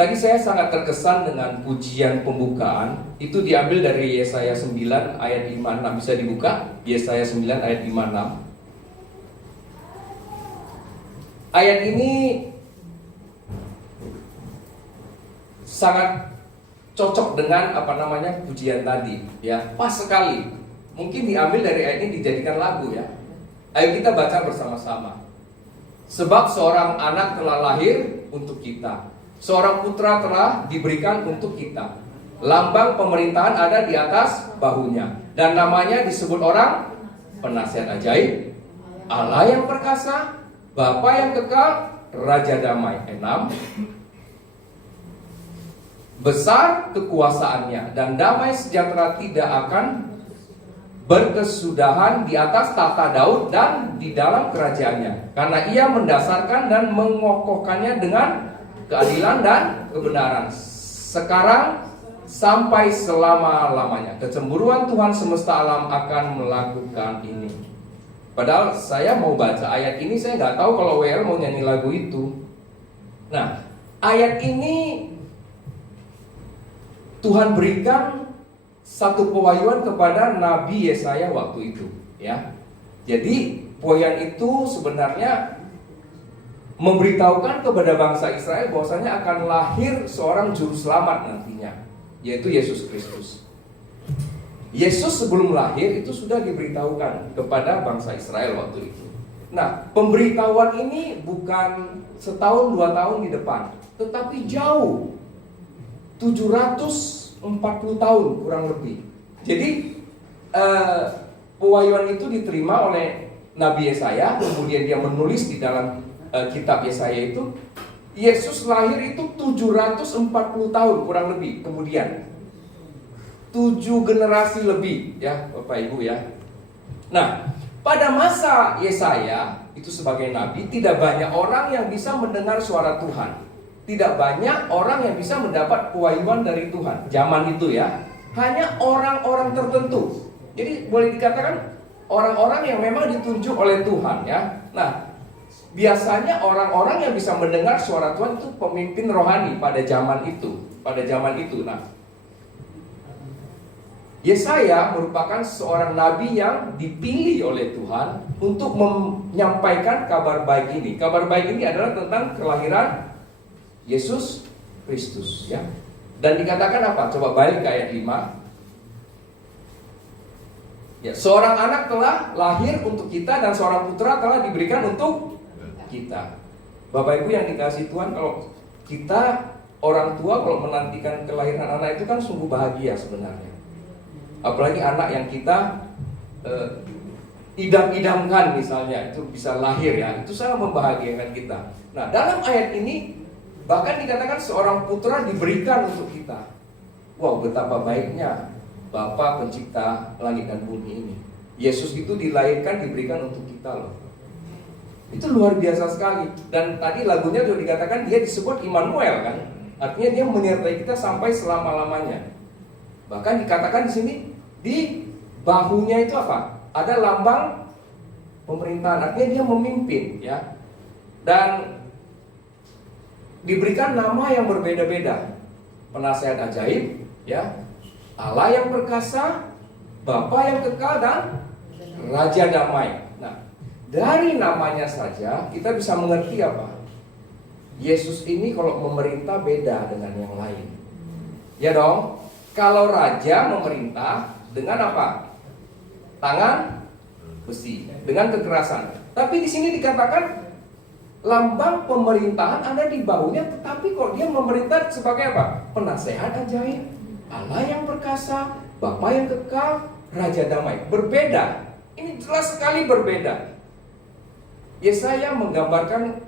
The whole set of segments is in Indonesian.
Tadi saya sangat terkesan dengan pujian pembukaan. Itu diambil dari Yesaya 9 ayat 56. Bisa dibuka? Yesaya 9 ayat 56. Ayat ini sangat cocok dengan pujian tadi, ya. Pas sekali. Mungkin diambil dari ayat ini dijadikan lagu, ya. Ayo kita baca bersama-sama. Sebab seorang anak telah lahir untuk kita, seorang putra telah diberikan untuk kita. Lambang pemerintahan ada di atas bahunya, dan namanya disebut orang penasihat ajaib, Allah yang perkasa, Bapa yang kekal, Raja damai. 6. Besar kekuasaannya dan damai sejahtera tidak akan berkesudahan di atas tahta Daud dan di dalam kerajaannya, karena ia mendasarkan dan mengokohkannya dengan keadilan dan kebenaran sekarang sampai selama-lamanya. Kecemburuan Tuhan semesta alam akan melakukan ini. Padahal saya mau baca ayat ini, saya nggak tahu kalau WL mau nyanyi lagu itu. Nah, ayat ini Tuhan berikan satu pewahyuan kepada Nabi Yesaya waktu itu, ya. Jadi pewahyuan itu sebenarnya memberitahukan kepada bangsa Israel bahwasanya akan lahir seorang juru selamat nantinya, yaitu Yesus Kristus. Yesus sebelum lahir itu sudah diberitahukan kepada bangsa Israel waktu itu. Nah, pemberitahuan ini bukan setahun 2 tahun di depan, tetapi jauh, 740 tahun kurang lebih. Jadi pewahyuan itu diterima oleh Nabi Yesaya, kemudian dia menulis di dalam kitab Yesaya itu. Yesus lahir itu 740 tahun kurang lebih kemudian, 7 generasi lebih, ya Bapak Ibu, ya. Nah, pada masa Yesaya itu sebagai nabi, tidak banyak orang yang bisa mendengar suara Tuhan. Tidak banyak orang yang bisa mendapat pewahyuan dari Tuhan zaman itu, ya. Hanya orang-orang tertentu. Jadi boleh dikatakan orang-orang yang memang ditunjuk oleh Tuhan, ya. Nah, biasanya orang-orang yang bisa mendengar suara Tuhan itu pemimpin rohani pada zaman itu. Nah, Yesaya merupakan seorang nabi yang dipilih oleh Tuhan untuk menyampaikan kabar baik ini. Kabar baik ini adalah tentang kelahiran Yesus Kristus, ya. Dan dikatakan apa? Coba balik ke ayat 5. Ya, seorang anak telah lahir untuk kita dan seorang putra telah diberikan untuk kita. Bapak Ibu yang dikasihi Tuhan, kalau kita orang tua kalau menantikan kelahiran anak itu kan sungguh bahagia sebenarnya. Apalagi anak yang kita idam-idamkan misalnya itu bisa lahir, ya. Itu sangat membahagiakan kita. Nah, dalam ayat ini bahkan dikatakan seorang putra diberikan untuk kita. Wow, betapa baiknya Bapa pencipta langit dan bumi ini. Yesus itu dilahirkan, diberikan untuk kita loh. Itu luar biasa sekali. Dan tadi lagunya juga dikatakan dia disebut Immanuel, kan. Artinya dia menyertai kita sampai selama-lamanya. Bahkan dikatakan di sini di bahunya itu apa? Ada lambang pemerintahan. Artinya dia memimpin, ya. Dan diberikan nama yang berbeda-beda. Penasihat ajaib, ya. Allah yang perkasa, Bapa yang kekal, dan Raja damai. Nah, dari namanya saja kita bisa mengerti apa? Yesus ini kalau memerintah beda dengan yang lain. Ya dong? Kalau raja memerintah dengan apa? Tangan besi, dengan kekerasan. Tapi di sini dikatakan lambang pemerintahan ada di bahunya, tetapi kok dia memerintah sebagai apa? Penasehat ajaib, Allah yang perkasa, Bapa yang kekal, Raja damai. Berbeda. Ini jelas sekali berbeda. Yesaya menggambarkan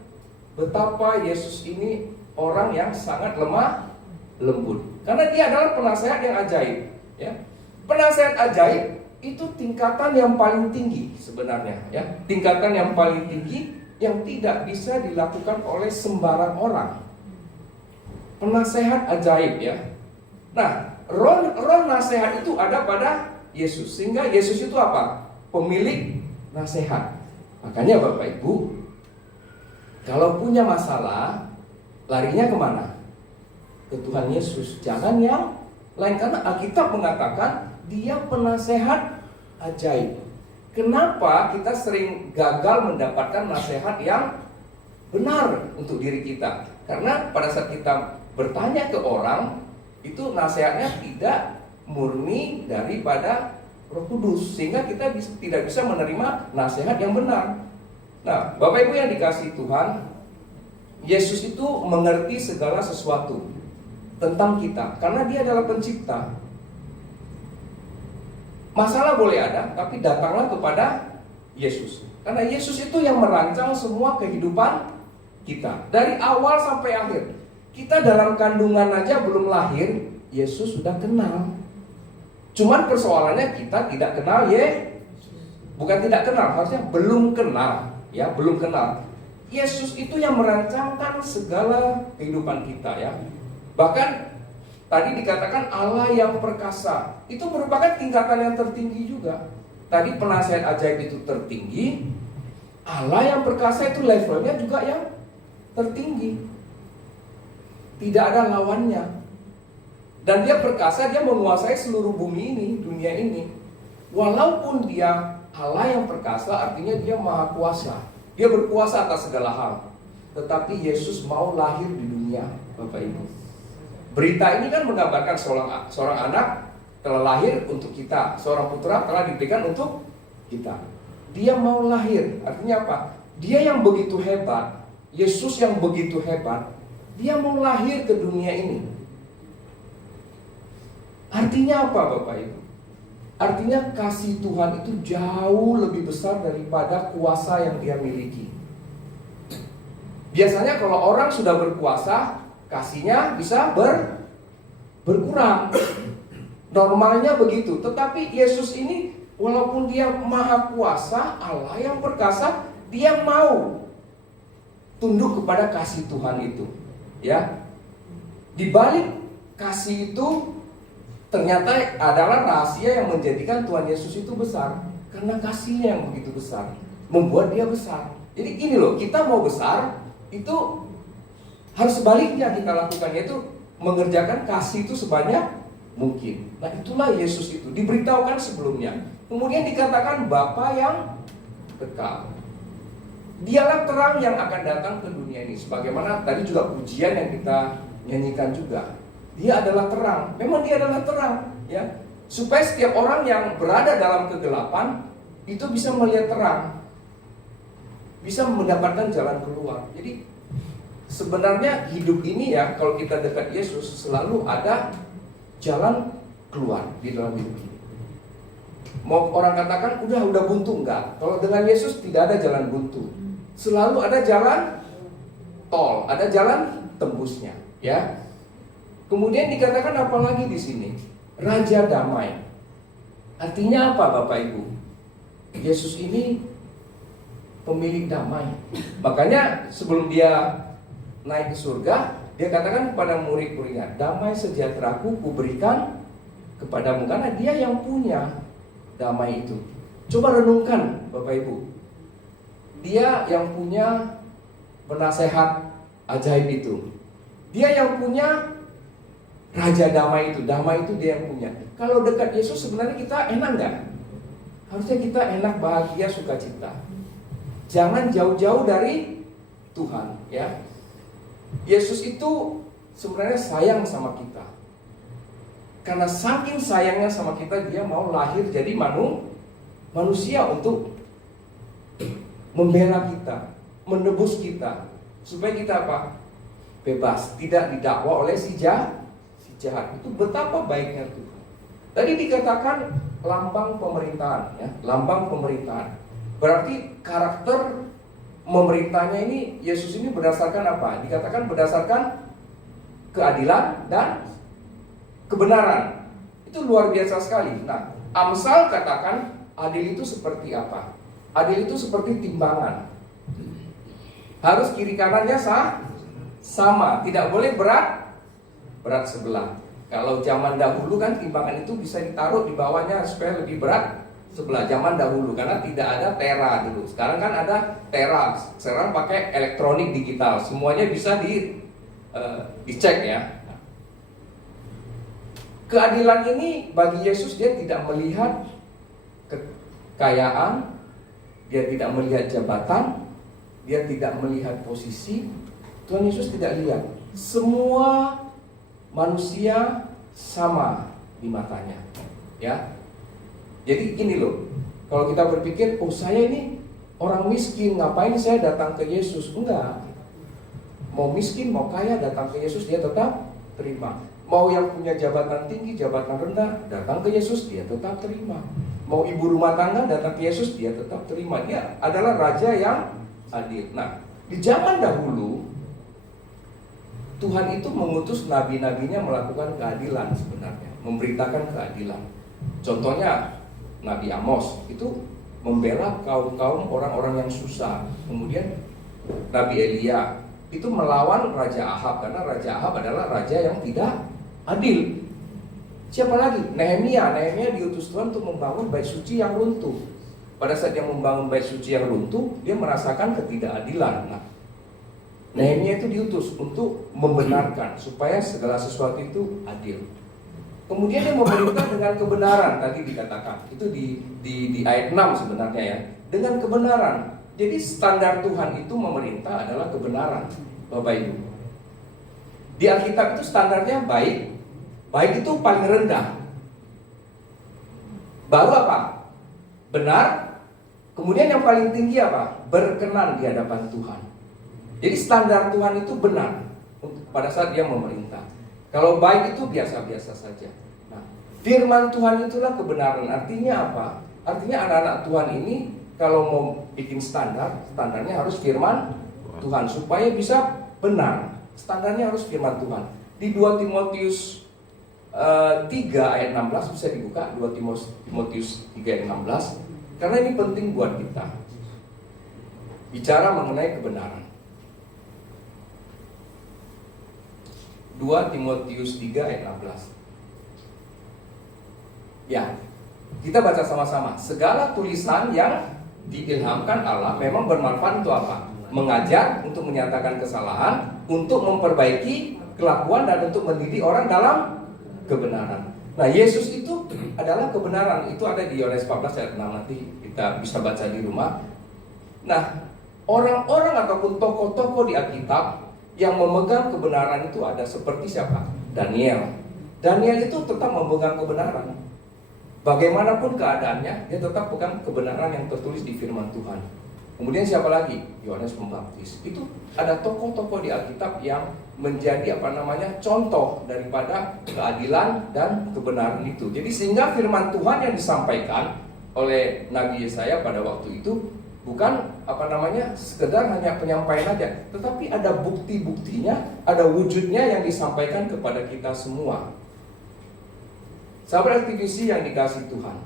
betapa Yesus ini orang yang sangat lemah lembut. Karena dia adalah penasehat yang ajaib, ya. Penasehat ajaib itu tingkatan yang paling tinggi sebenarnya, ya. Tingkatan yang paling tinggi yang tidak bisa dilakukan oleh sembarang orang. Penasehat ajaib, ya. Nah, roh nasihat itu ada pada Yesus. Sehingga Yesus itu apa? Pemilik nasihat. Makanya Bapak Ibu, kalau punya masalah, larinya kemana? ke Tuhan Yesus, jangan yang lain, karena Alkitab mengatakan dia penasehat ajaib. Kenapa kita sering gagal mendapatkan nasihat yang benar untuk diri kita? Karena pada saat kita bertanya ke orang, itu nasihatnya tidak murni daripada Roh Kudus, sehingga kita tidak bisa menerima nasihat yang benar. Nah, Bapak Ibu yang dikasihi Tuhan, Yesus itu mengerti segala sesuatu tentang kita, karena dia adalah pencipta. Masalah boleh ada, tapi datanglah kepada Yesus, karena Yesus itu yang merancang semua kehidupan kita dari awal sampai akhir. Kita dalam kandungan aja belum lahir, Yesus sudah kenal. Cuman persoalannya kita tidak kenal bukan tidak kenal, harusnya belum kenal, ya, belum kenal. Yesus itu yang merancangkan segala kehidupan kita, ya. Bahkan tadi dikatakan Allah yang perkasa, itu merupakan tingkatan yang tertinggi juga. Tadi penasehat ajaib itu tertinggi, Allah yang perkasa itu levelnya juga yang tertinggi. Tidak ada lawannya. Dan dia perkasa, dia menguasai seluruh bumi ini, dunia ini. Walaupun dia Allah yang perkasa, artinya dia maha kuasa. Dia berkuasa atas segala hal. Tetapi Yesus mau lahir di dunia, Bapak Ibu. Berita ini kan menggambarkan seorang anak telah lahir untuk kita, seorang putra telah diberikan untuk kita. Dia mau lahir, artinya apa? Dia yang begitu hebat, Yesus yang begitu hebat, dia mau lahir ke dunia ini. Artinya apa, Bapak Ibu? Artinya kasih Tuhan itu jauh lebih besar daripada kuasa yang dia miliki. Biasanya kalau orang sudah berkuasa, kasihnya bisa berkurang. Normalnya begitu. Tetapi Yesus ini, walaupun dia maha kuasa, Allah yang perkasa, dia mau tunduk kepada kasih Tuhan itu, ya. Di balik kasih itu ternyata adalah rahasia yang menjadikan Tuhan Yesus itu besar. Karena kasihnya yang begitu besar, membuat dia besar. Jadi gini loh, kita mau besar, itu harus sebaliknya kita lakukan, yaitu mengerjakan kasih itu sebanyak mungkin. Nah, itulah Yesus itu, diberitahukan sebelumnya. Kemudian dikatakan Bapa yang kekal. Dialah terang yang akan datang ke dunia ini. Sebagaimana tadi juga pujian yang kita nyanyikan juga. Dia adalah terang. Memang dia adalah terang, ya. Supaya setiap orang yang berada dalam kegelapan itu bisa melihat terang, bisa mendapatkan jalan keluar. Jadi sebenarnya hidup ini, ya, kalau kita dekat Yesus, selalu ada jalan keluar di dalam hidup ini. Mau orang katakan udah buntu, enggak. Kalau dengan Yesus tidak ada jalan buntu. Selalu ada jalan tol, ada jalan tembusnya, ya. Kemudian dikatakan apa lagi di sini? Raja damai. Artinya apa, Bapak Ibu? Yesus ini pemilik damai. Makanya sebelum dia naik ke surga, dia katakan kepada murid-muridnya, damai sejahteraku kuberikan kepadamu, karena dia yang punya damai itu. Coba renungkan, Bapak Ibu. Dia yang punya penasehat ajaib itu. Dia yang punya Raja damai itu dia yang punya. Kalau dekat Yesus sebenarnya kita enak nggak? Harusnya kita enak, bahagia, sukacita. Jangan jauh-jauh dari Tuhan, ya. Yesus itu sebenarnya sayang sama kita. Karena saking sayangnya sama kita, dia mau lahir jadi manusia untuk membela kita, menebus kita, supaya kita apa? Bebas, tidak didakwa oleh si jahat. Itu betapa baiknya Tuhan. Tadi dikatakan lambang pemerintahan, ya, lambang pemerintahan. Berarti karakter memerintahnya ini, Yesus ini berdasarkan apa? Dikatakan berdasarkan keadilan dan kebenaran. Itu luar biasa sekali. Nah, Amsal katakan adil itu seperti apa? Adil itu seperti timbangan. Harus kiri kanannya sama, tidak boleh berat sebelah. Kalau zaman dahulu kan timbangan itu bisa ditaruh di bawahnya supaya lebih berat sebelah, zaman dahulu, karena tidak ada tera dulu. Sekarang kan ada tera. Sekarang pakai elektronik digital, semuanya bisa dicek, ya. Keadilan ini bagi Yesus, dia tidak melihat kekayaan, dia tidak melihat jabatan, dia tidak melihat posisi. Tuhan Yesus tidak lihat. Semua manusia sama di matanya. Ya. Jadi gini loh, kalau kita berpikir, oh saya ini orang miskin, ngapain saya datang ke Yesus? Enggak. Mau miskin, mau kaya, datang ke Yesus dia tetap terima. Mau yang punya jabatan tinggi, jabatan rendah, datang ke Yesus dia tetap terima. Mau ibu rumah tangga, datang ke Yesus dia tetap terima. Dia adalah raja yang adil. Nah, di zaman dahulu Tuhan itu mengutus nabi-nabinya melakukan keadilan sebenarnya, memberitakan keadilan. Contohnya Nabi Amos itu membela kaum-kaum orang-orang yang susah. Kemudian Nabi Elia itu melawan Raja Ahab, karena Raja Ahab adalah raja yang tidak adil. Siapa lagi? Nehemia diutus Tuhan untuk membangun bait suci yang runtuh. Pada saat dia membangun bait suci yang runtuh, dia merasakan ketidakadilan. Nah, Nehemia itu diutus untuk membenarkan supaya segala sesuatu itu adil. Kemudian dia memerintah dengan kebenaran, tadi dikatakan. Itu di ayat 6 sebenarnya ya. Dengan kebenaran. Jadi standar Tuhan itu memerintah adalah kebenaran, Bapak Ibu. Di Alkitab itu standarnya baik. Baik itu paling rendah. Baru apa? Benar. Kemudian yang paling tinggi apa? Berkenan di hadapan Tuhan. Jadi standar Tuhan itu benar pada saat dia memerintah. Kalau baik itu biasa-biasa saja. Nah, firman Tuhan itulah kebenaran. Artinya apa? Artinya anak-anak Tuhan ini kalau mau bikin standarnya harus firman Tuhan supaya bisa benar. Standarnya harus firman Tuhan. Di 2 Timotius 3 ayat 16 bisa dibuka. 2 Timotius 3 ayat 16. Karena ini penting buat kita. Bicara mengenai kebenaran. 2 Timotius 3 ayat 16. Ya, kita baca sama-sama. Segala tulisan yang diilhamkan Allah memang bermanfaat untuk apa? Mengajar, untuk menyatakan kesalahan, untuk memperbaiki kelakuan, dan untuk mendidik orang dalam kebenaran. Nah, Yesus itu adalah kebenaran. Itu ada di Yohanes 14 ayat 6, nanti kita bisa baca di rumah. Nah, orang-orang ataupun tokoh-tokoh di Alkitab yang memegang kebenaran itu ada seperti siapa? Daniel. Daniel itu tetap memegang kebenaran. Bagaimanapun keadaannya, dia tetap pegang kebenaran yang tertulis di firman Tuhan. Kemudian siapa lagi? Yohanes Pembaptis. Itu ada tokoh-tokoh di Alkitab yang menjadi contoh daripada keadilan dan kebenaran itu. Jadi sehingga firman Tuhan yang disampaikan oleh Nabi Yesaya pada waktu itu bukan sekedar hanya penyampaian aja, tetapi ada bukti-buktinya, ada wujudnya yang disampaikan kepada kita semua. Sahabat aktivisi yang dikasihi Tuhan,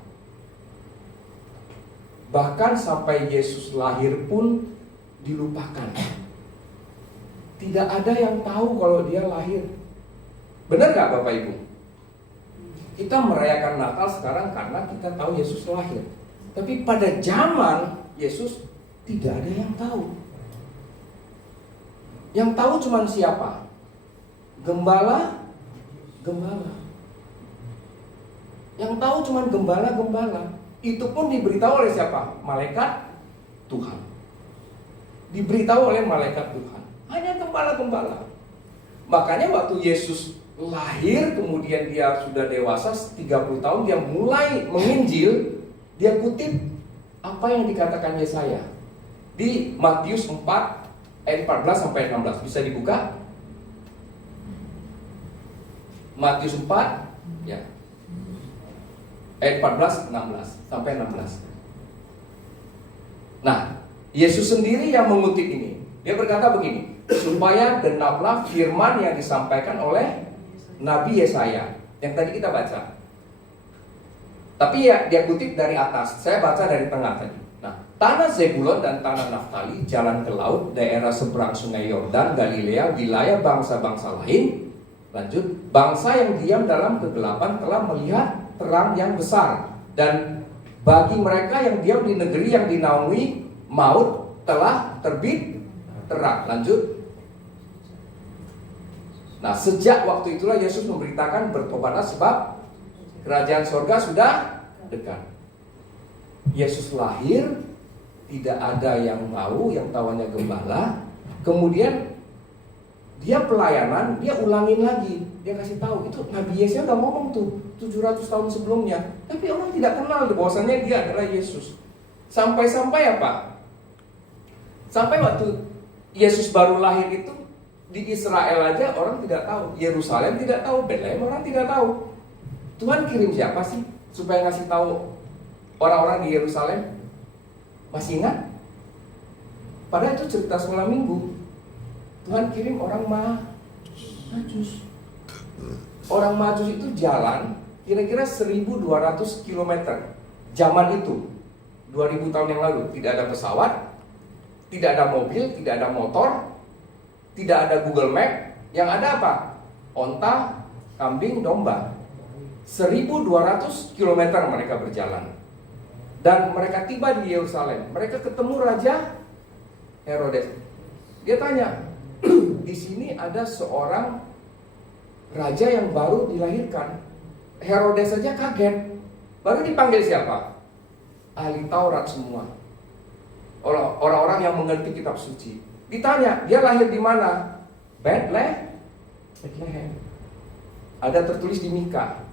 bahkan sampai Yesus lahir pun dilupakan. Tidak ada yang tahu kalau dia lahir. Benar gak Bapak Ibu? Kita merayakan Natal sekarang karena kita tahu Yesus lahir. Tapi pada zaman Yesus tidak ada yang tahu. Yang tahu cuma siapa? Gembala. Yang tahu cuma gembala. Itu pun diberitahu oleh siapa? Malaikat Tuhan. Diberitahu oleh malaikat Tuhan. Hanya gembala-gembala. Makanya waktu Yesus lahir, kemudian dia sudah dewasa 30 tahun, dia mulai menginjil. Dia kutip apa yang dikatakan Yesaya di Matius 4 ayat 14 sampai 16. Bisa dibuka? Matius 4 ya. Ayat 14 16 sampai 16. Nah, Yesus sendiri yang mengutip ini. Dia berkata begini, supaya genaplah firman yang disampaikan oleh Nabi Yesaya yang tadi kita baca. Tapi ya dia kutip dari atas. Saya baca dari tengah tadi. Nah, tanah Zebulon dan tanah Naftali, jalan ke laut, daerah seberang sungai Yordan, Galilea, wilayah bangsa-bangsa lain. Lanjut, bangsa yang diam dalam kegelapan telah melihat terang yang besar, dan bagi mereka yang diam di negeri yang dinaungi maut telah terbit terang. Lanjut. Nah, sejak waktu itulah Yesus memberitakan bertobatlah sebab kerajaan sorga sudah dekat. Yesus lahir, tidak ada yang tahu, yang tahunya gembala. Kemudian dia pelayanan, dia ulangin lagi. Dia kasih tahu, itu Nabi Yesaya udah ngomong tuh 700 tahun sebelumnya. Tapi orang tidak kenal bahwasannya dia adalah Yesus. Sampai-sampai apa? Sampai waktu Yesus baru lahir itu, di Israel aja orang tidak tahu, Yerusalem tidak tahu, Bethlehem orang tidak tahu. Tuhan kirim siapa sih supaya ngasih tahu orang-orang di Yerusalem? Masih ingat? Padahal itu cerita sekolah minggu. Tuhan kirim orang Majus. Orang Majus itu jalan kira-kira 1.200 km. Zaman itu 2000 tahun yang lalu tidak ada pesawat, tidak ada mobil, tidak ada motor, tidak ada Google Map. Yang ada apa? Onta, kambing, domba. 1.200 km mereka berjalan. Dan mereka tiba di Yerusalem. Mereka ketemu Raja Herodes. Dia tanya, di sini ada seorang raja yang baru dilahirkan. Herodes saja kaget. Baru dipanggil siapa? Ahli Taurat semua. Orang-orang yang mengerti kitab suci. Ditanya, dia lahir di mana? Bethlehem. Ada tertulis di Mika.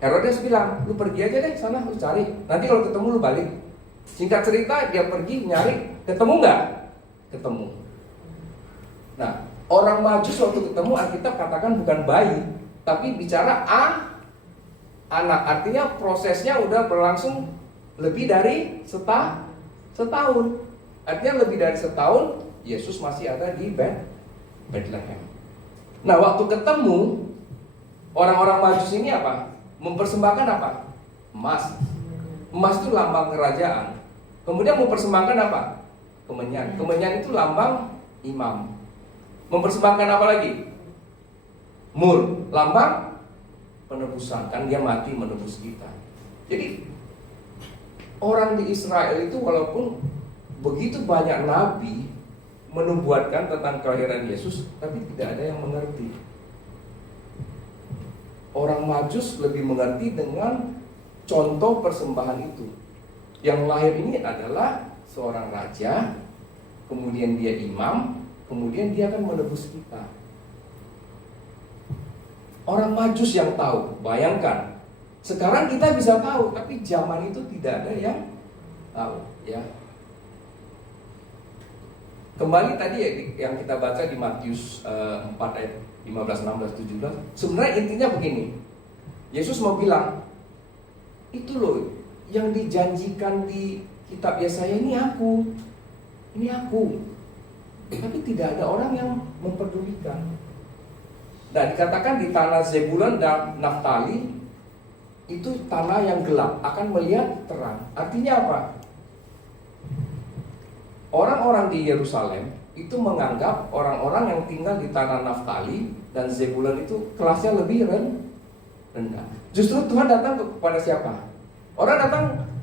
Herodes bilang, lu pergi aja deh sana, lu cari. Nanti kalau ketemu lu balik. Singkat cerita, dia pergi nyari. Ketemu nggak? Ketemu. Nah, orang Majus waktu ketemu, Alkitab katakan bukan bayi, tapi bicara anak. Artinya prosesnya udah berlangsung lebih dari setahun. Artinya lebih dari setahun Yesus masih ada di Bethlehem. Nah, waktu ketemu orang-orang Majus ini apa? Mempersembahkan apa? Emas. Emas itu lambang kerajaan. Kemudian mempersembahkan apa? Kemenyan. Kemenyan itu lambang imam. Mempersembahkan apa lagi? Mur, lambang penebusan. Kan dia mati menebus kita. Jadi orang di Israel itu walaupun begitu banyak nabi menubuatkan tentang kelahiran Yesus, tapi tidak ada yang mengerti. Orang Majus lebih mengerti dengan contoh persembahan itu. Yang lahir ini adalah seorang raja, kemudian dia imam, kemudian dia akan menebus kita. Orang Majus yang tahu, bayangkan. Sekarang kita bisa tahu, tapi zaman itu tidak ada yang tahu, ya. Kembali tadi ya, yang kita baca di Matius 4 ayat 15, 16, 17. Sebenarnya intinya begini. Yesus mau bilang, itu loh yang dijanjikan di kitab Yesaya, ini aku. Ini aku. Tapi tidak ada orang yang memperdulikan. Nah, dikatakan di tanah Zebulun dan Naftali itu tanah yang gelap, akan melihat terang. Artinya apa? Orang-orang di Yerusalem itu menganggap orang-orang yang tinggal di tanah Naftali dan Zebulun itu kelasnya lebih rendah. Justru Tuhan datang kepada siapa?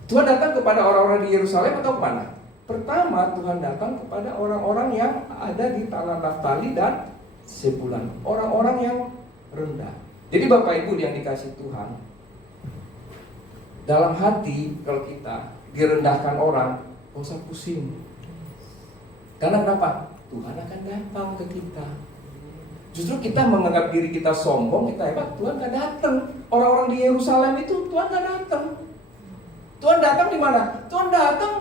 Tuhan datang kepada orang-orang di Yerusalem atau kemana? Pertama, Tuhan datang kepada orang-orang yang ada di tanah Naftali dan Zebulun, orang-orang yang rendah. Jadi Bapak Ibu yang dikasih Tuhan, dalam hati kalau kita direndahkan orang, gak usah pusing. Karena kenapa? Tuhan akan datang ke kita. Justru kita menganggap diri kita sombong, kita hebat, Tuhan gak datang. Orang-orang di Yerusalem itu Tuhan gak datang. Tuhan datang di mana? Tuhan datang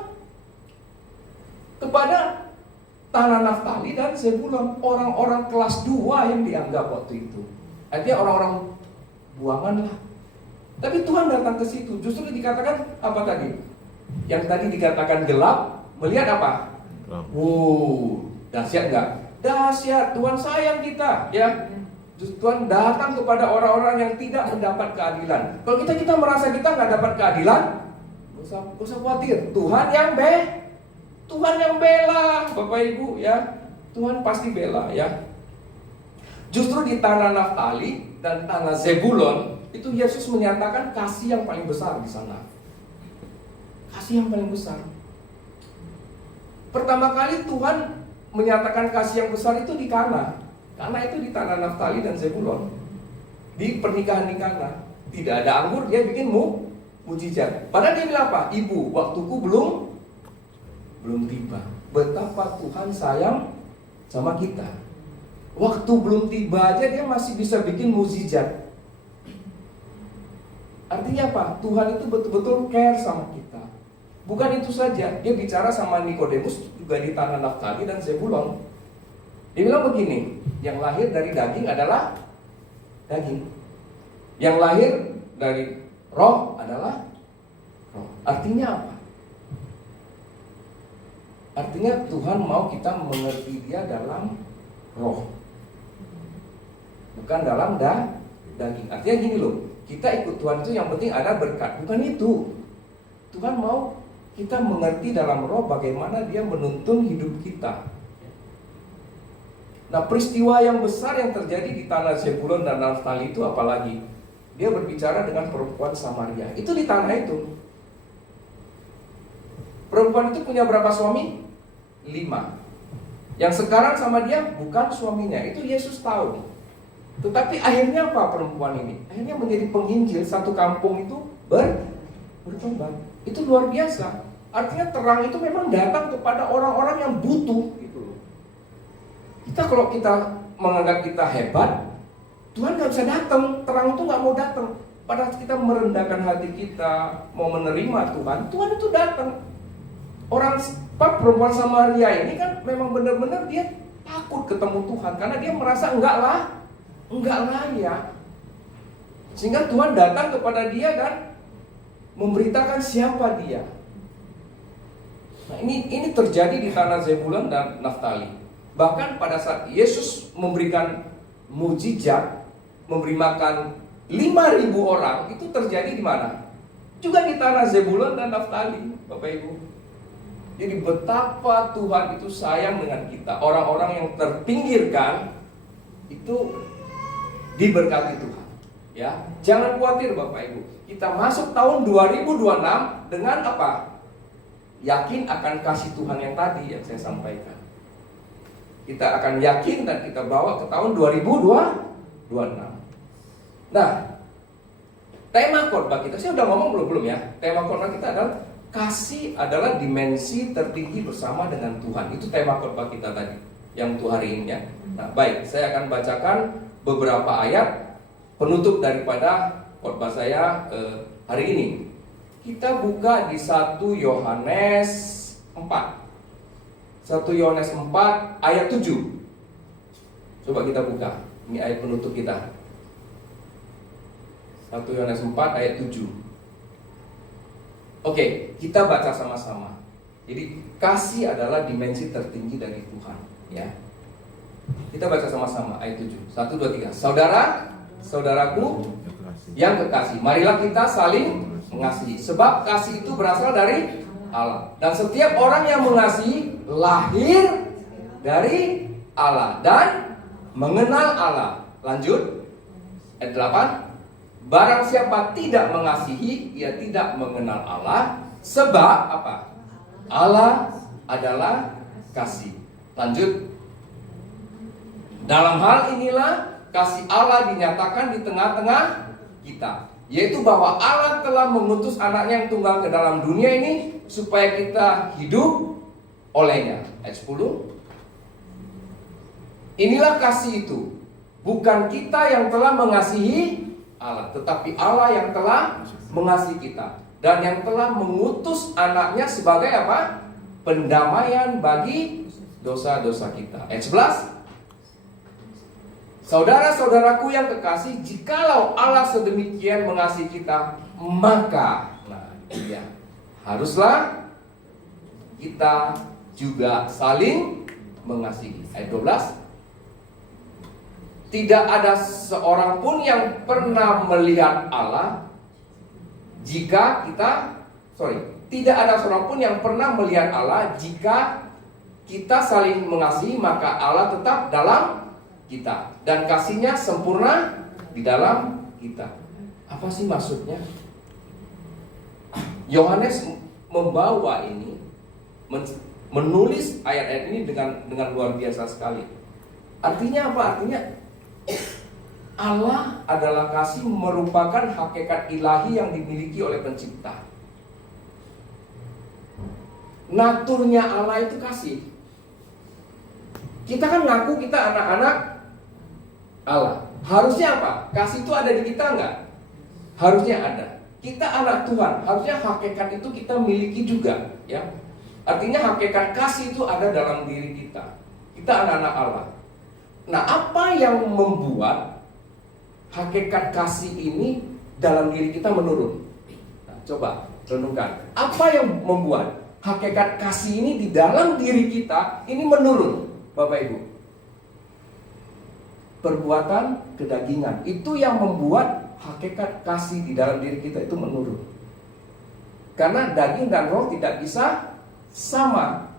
kepada tanah Naftali dan Zebulun, orang-orang kelas 2 yang dianggap waktu itu. Artinya orang-orang buangan lah. Tapi Tuhan datang ke situ. Justru dikatakan apa tadi? Yang tadi dikatakan gelap, melihat apa? Dahsyat enggak? Dahsyat, Tuhan sayang kita, ya. Tuhan datang kepada orang-orang yang tidak mendapat keadilan. Kalau kita merasa kita nggak dapat keadilan, gak usah khawatir. Tuhan yang bela, Bapak Ibu, ya. Tuhan pasti bela, ya. Justru di tanah Naftali dan tanah Zebulun itu Yesus menyatakan kasih yang paling besar di sana. Kasih yang paling besar. Pertama kali Tuhan menyatakan kasih yang besar itu di Kana. Kana itu di tanah Naftali dan Zebulun. Di pernikahan di Kana. tidak ada anggur, dia bikin mujizat. Padahal dia bilang apa? Ibu, waktuku belum tiba. Betapa Tuhan sayang sama kita. Waktu belum tiba aja dia masih bisa bikin mujizat. Artinya apa? Tuhan itu betul-betul care sama kita. Bukan itu saja, dia bicara sama Nikodemus juga di tanah Naftali dan Zebulon. Dia bilang begini, yang lahir dari daging adalah daging, yang lahir dari roh adalah roh. Artinya apa? Artinya Tuhan mau kita mengerti dia dalam roh, bukan dalam daging. Artinya gini loh, kita ikut Tuhan itu yang penting ada berkat, bukan itu. Tuhan mau kita mengerti dalam roh bagaimana dia menuntun hidup kita. Nah, peristiwa yang besar yang terjadi di tanah Zebulon dan Naftali itu apalagi? Dia berbicara dengan perempuan Samaria. Itu di tanah itu. Perempuan itu punya berapa suami? 5. Yang sekarang sama dia bukan suaminya. Itu Yesus tahu. Tetapi akhirnya apa perempuan ini? Akhirnya menjadi penginjil. Satu kampung itu bertobat. Itu luar biasa. Artinya terang itu memang datang kepada orang-orang yang butuh gitu loh. Kalau kita menganggap kita hebat, Tuhan gak bisa datang, terang itu gak mau datang. Padahal kita merendahkan hati kita, mau menerima Tuhan itu datang. Perempuan Samaria ini kan memang benar-benar dia takut ketemu Tuhan, karena dia merasa enggak layak. Sehingga Tuhan datang kepada dia dan memberitakan siapa dia. Nah, ini terjadi di tanah Zebulon dan Naftali. Bahkan pada saat Yesus memberikan mujizat, memberi makan 5.000 orang, itu terjadi di mana? Juga di tanah Zebulon dan Naftali, Bapak Ibu. Jadi betapa Tuhan itu sayang dengan kita. Orang-orang yang terpinggirkan itu diberkati Tuhan. Ya, jangan khawatir Bapak Ibu. Kita masuk tahun 2026 dengan apa? Yakin akan kasih Tuhan yang tadi yang saya sampaikan. Kita akan yakin dan kita bawa ke tahun 2026. Nah, tema khotbah kita, saya udah ngomong belum ya? Tema khotbah kita adalah kasih adalah dimensi tertinggi bersama dengan Tuhan. Itu tema khotbah kita tadi, yang untuk hari ini ya. Nah, baik, saya akan bacakan beberapa ayat penutup daripada khotbah saya hari ini. Kita buka di 1 Yohanes 4. 1 Yohanes 4 ayat 7. Coba kita buka. Ini ayat penutup kita. 1 Yohanes 4 ayat 7. Oke, kita baca sama-sama. Jadi kasih adalah dimensi tertinggi dari Tuhan, ya. Kita baca sama-sama ayat 7. 1 2 3. Saudaraku yang kekasih, marilah kita saling mengasihi, sebab kasih itu berasal dari Allah. Dan setiap orang yang mengasihi lahir dari Allah dan mengenal Allah. Lanjut ayat 8. Barang siapa tidak mengasihi, ia tidak mengenal Allah, sebab apa? Allah adalah kasih. Lanjut. Dalam hal inilah kasih Allah dinyatakan di tengah-tengah kita, yaitu bahwa Allah telah mengutus anaknya yang tunggal ke dalam dunia ini supaya kita hidup olehnya. Ayat 10. Inilah kasih itu, bukan kita yang telah mengasihi Allah, tetapi Allah yang telah mengasihi kita dan yang telah mengutus anaknya sebagai apa? Pendamaian bagi dosa-dosa kita. Ayat 11. Saudara-saudaraku yang kekasih, jikalau Allah sedemikian mengasihi kita, maka haruslah kita juga saling mengasihi. Ayat 12. Tidak ada seorang pun yang pernah melihat Allah tidak ada seorang pun yang pernah melihat Allah. Jika kita saling mengasihi, maka Allah tetap dalam kita dan kasihnya sempurna di dalam kita. Apa sih maksudnya? Yohanes membawa ini, menulis ayat-ayat ini dengan luar biasa sekali. Artinya apa? Artinya Allah adalah kasih merupakan hakikat ilahi yang dimiliki oleh pencipta. Naturnya Allah itu kasih. Kita kan ngaku kita anak-anak Allah. Harusnya apa? Kasih itu ada di kita enggak? Harusnya ada. Kita anak Tuhan, harusnya hakikat itu kita miliki juga, ya. Artinya hakikat kasih itu ada dalam diri kita. Kita anak-anak Allah. Nah, apa yang membuat hakikat kasih ini dalam diri kita menurun? Nah, coba renungkan. Apa yang membuat hakikat kasih ini di dalam diri kita ini menurun, Bapak Ibu? Perbuatan kedagingan itu yang membuat hakikat kasih di dalam diri kita itu menurun. Karena daging dan roh tidak bisa sama.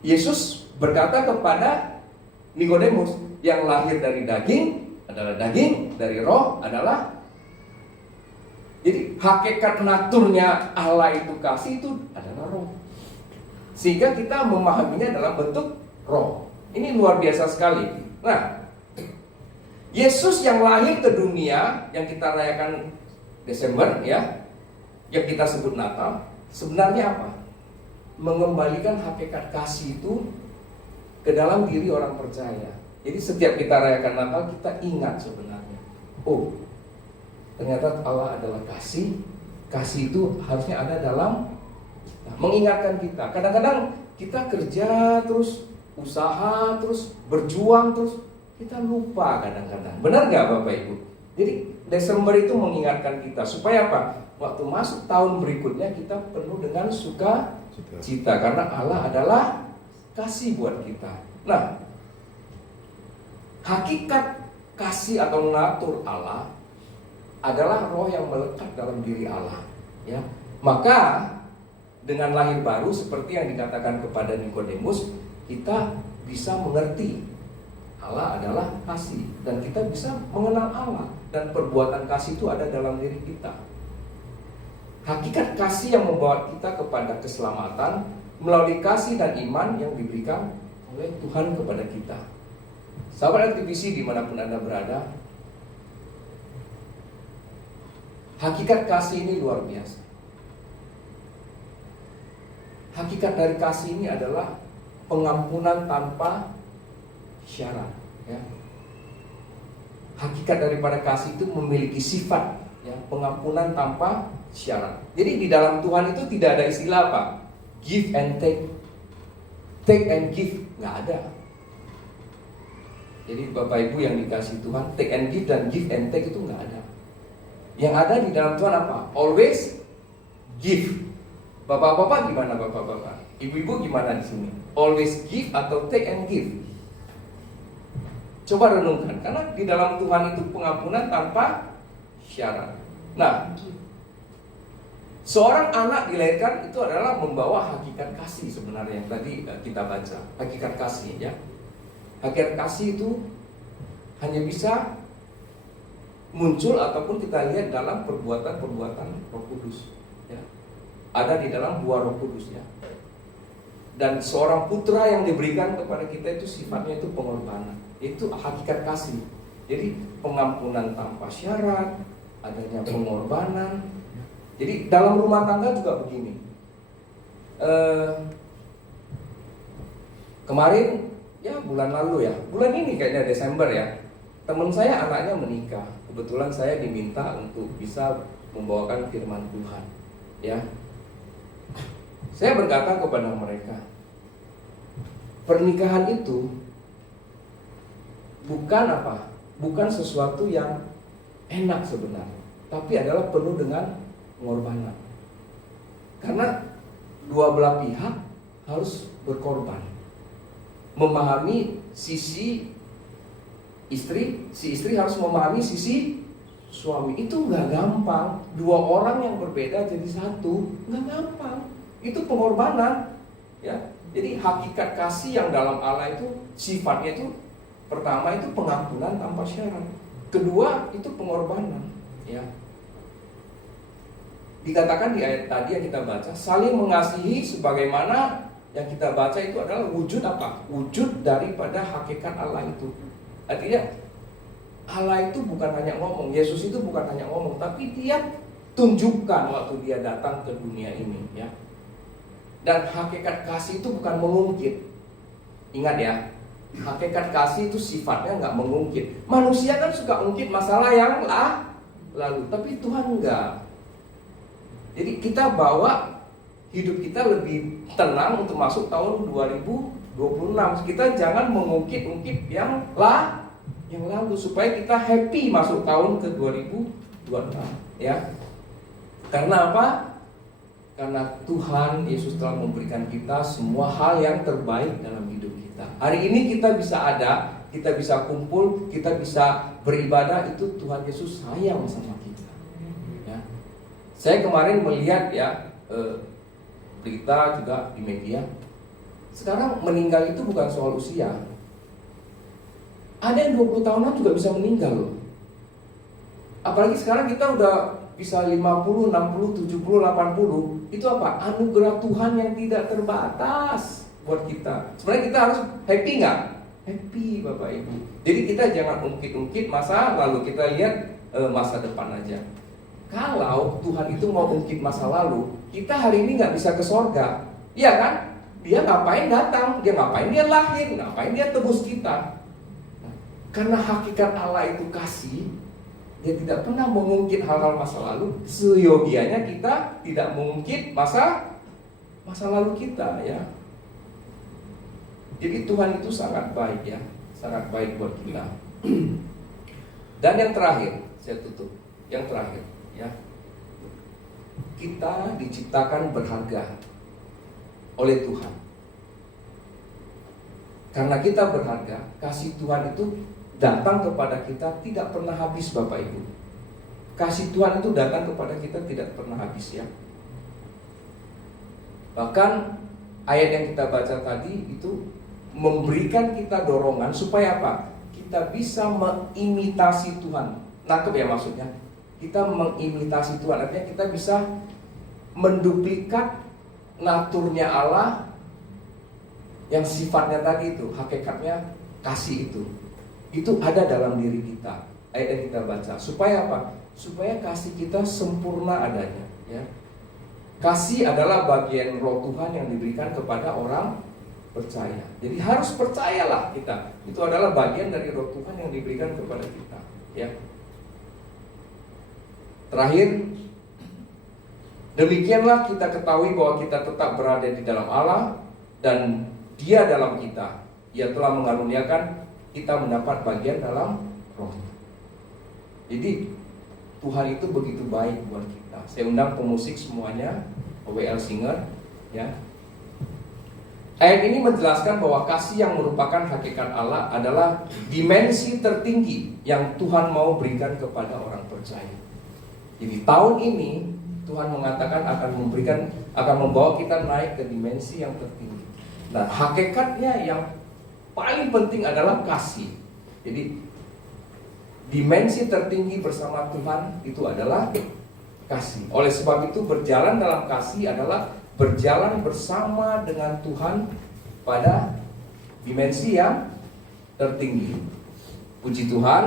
Yesus berkata kepada Nikodemus, yang lahir dari daging adalah daging, dari roh adalah. Jadi hakikat naturnya Allah itu kasih itu adalah roh. Sehingga kita memahaminya dalam bentuk roh. Ini luar biasa sekali. Nah, Yesus yang lahir ke dunia, yang kita rayakan Desember, ya, yang kita sebut Natal, sebenarnya apa? Mengembalikan hakikat kasih itu ke dalam diri orang percaya. Jadi setiap kita rayakan Natal, kita ingat sebenarnya, oh, ternyata Allah adalah kasih. Kasih itu harusnya ada dalam kita, mengingatkan kita. Kadang-kadang kita kerja terus, usaha terus, berjuang terus, kita lupa kadang-kadang. Benar gak Bapak Ibu? Jadi Desember itu mengingatkan kita supaya apa? Waktu masuk tahun berikutnya kita penuh dengan sukacita, karena Allah adalah kasih buat kita. Nah, hakikat kasih atau natur Allah adalah roh yang melekat dalam diri Allah, ya. Maka dengan lahir baru seperti yang dikatakan kepada Nikodemus, kita bisa mengerti Allah adalah kasih, dan kita bisa mengenal Allah, dan perbuatan kasih itu ada dalam diri kita. Hakikat kasih yang membawa kita kepada keselamatan melalui kasih dan iman yang diberikan oleh Tuhan kepada kita. Sahabat aktivisi dimanapun Anda berada, hakikat kasih ini luar biasa. Hakikat dari kasih ini adalah pengampunan tanpa syarat, ya. Hakikat daripada kasih itu memiliki sifat, ya, pengampunan tanpa syarat. Jadi di dalam Tuhan itu tidak ada istilah apa? Give and take and give, nggak ada. Jadi Bapak Ibu yang dikasih Tuhan, take and give and take itu nggak ada. Yang ada di dalam Tuhan apa? Always give. Bapak-bapak gimana bapak-bapak? Ibu-ibu gimana di sini? Always give atau take and give? Coba renungkan, karena di dalam Tuhan itu pengampunan tanpa syarat. Nah, seorang anak dilahirkan itu adalah membawa hakikat kasih sebenarnya yang tadi kita baca. Hakikat kasih, ya. Hakikat kasih itu hanya bisa muncul ataupun kita lihat dalam perbuatan-perbuatan Roh Kudus, ya. Ada di dalam buah Roh Kudus, ya. Dan seorang putra yang diberikan kepada kita itu sifatnya itu pengorbanan. Itu hakikat kasih. Jadi pengampunan tanpa syarat, adanya pengorbanan. Jadi dalam rumah tangga juga begini. Kemarin, ya bulan lalu ya, bulan ini kayaknya Desember ya, teman saya anaknya menikah. Kebetulan saya diminta untuk bisa membawakan firman Tuhan, ya. Saya berkata kepada mereka, pernikahan itu bukan apa? Bukan sesuatu yang enak sebenarnya, tapi adalah penuh dengan pengorbanan. Karena dua belah pihak harus berkorban. Memahami sisi istri, si istri harus memahami sisi suami. Itu nggak gampang. Dua orang yang berbeda jadi satu, nggak gampang. Itu pengorbanan, ya. Jadi hakikat kasih yang dalam Allah itu sifatnya itu pertama itu pengampunan tanpa syarat. Kedua itu pengorbanan, ya. Dikatakan di ayat tadi yang kita baca, saling mengasihi sebagaimana yang kita baca itu adalah wujud apa? Wujud daripada hakikat Allah itu. Artinya Allah itu bukan hanya ngomong, Yesus itu bukan hanya ngomong, tapi dia tunjukkan waktu dia datang ke dunia ini, ya. Dan hakikat kasih itu bukan mengungkit. Ingat ya, hakikat kasih itu sifatnya nggak mengungkit. Manusia kan suka ungkit masalah yang lalu, tapi Tuhan enggak. Jadi kita bawa hidup kita lebih tenang untuk masuk tahun 2026. Kita jangan mengungkit-ungkit yang lalu, supaya kita happy masuk tahun ke 2026, ya. Karena apa? Karena Tuhan Yesus telah memberikan kita semua hal yang terbaik dalam hidup kita. Hari ini kita bisa ada, kita bisa kumpul, kita bisa beribadah, itu Tuhan Yesus sayang sama kita, ya. Saya kemarin melihat ya berita juga di media. Sekarang meninggal itu bukan soal usia. Ada yang 20 tahunan juga bisa meninggal loh. Apalagi sekarang kita udah bisa 50, 60, 70, 80. Itu apa? Anugerah Tuhan yang tidak terbatas buat kita. Sebenarnya kita harus happy nggak? Happy Bapak Ibu. Jadi kita jangan ungkit-ungkit masa lalu, kita lihat masa depan aja. Kalau Tuhan itu mau ungkit masa lalu, kita hari ini nggak bisa ke sorga, iya kan? Dia ngapain datang? Dia ngapain dia lahir? Ngapain dia tebus kita? Nah, karena hakikat Allah itu kasih, dia tidak pernah mengungkit hal-hal masa lalu. Seyogianya kita tidak mengungkit masa lalu kita, ya. Jadi Tuhan itu sangat baik, ya, sangat baik buat kita. Dan yang terakhir, saya tutup. Yang terakhir, ya, kita diciptakan berharga oleh Tuhan. Karena kita berharga, kasih Tuhan itu datang kepada kita tidak pernah habis, Bapak Ibu. Kasih Tuhan itu datang kepada kita tidak pernah habis, ya. Bahkan ayat yang kita baca tadi itu memberikan kita dorongan supaya apa? Kita bisa mengimitasi Tuhan. Nangkep ya maksudnya? Kita mengimitasi Tuhan, artinya kita bisa menduplikat naturnya Allah yang sifatnya tadi itu, hakikatnya kasih itu ada dalam diri kita. Ayat yang kita baca, supaya apa? Supaya kasih kita sempurna adanya, ya. Kasih adalah bagian roh Tuhan yang diberikan kepada orang percaya. Jadi harus percayalah kita. Itu adalah bagian dari roh Tuhan yang diberikan kepada kita, ya. Terakhir, demikianlah kita ketahui bahwa kita tetap berada di dalam Allah dan Dia dalam kita. Ia telah mengaruniakan kita mendapat bagian dalam roh. Jadi Tuhan itu begitu baik buat kita. Saya undang pemusik semuanya, WL Singer, ya. Ayat ini menjelaskan bahwa kasih yang merupakan hakikat Allah adalah dimensi tertinggi yang Tuhan mau berikan kepada orang percaya. Jadi tahun ini Tuhan mengatakan akan membawa kita naik ke dimensi yang tertinggi. Nah, hakikatnya yang paling penting adalah kasih. Jadi dimensi tertinggi bersama Tuhan itu adalah kasih. Oleh sebab itu berjalan dalam kasih adalah berjalan bersama dengan Tuhan pada dimensi yang tertinggi. Puji Tuhan.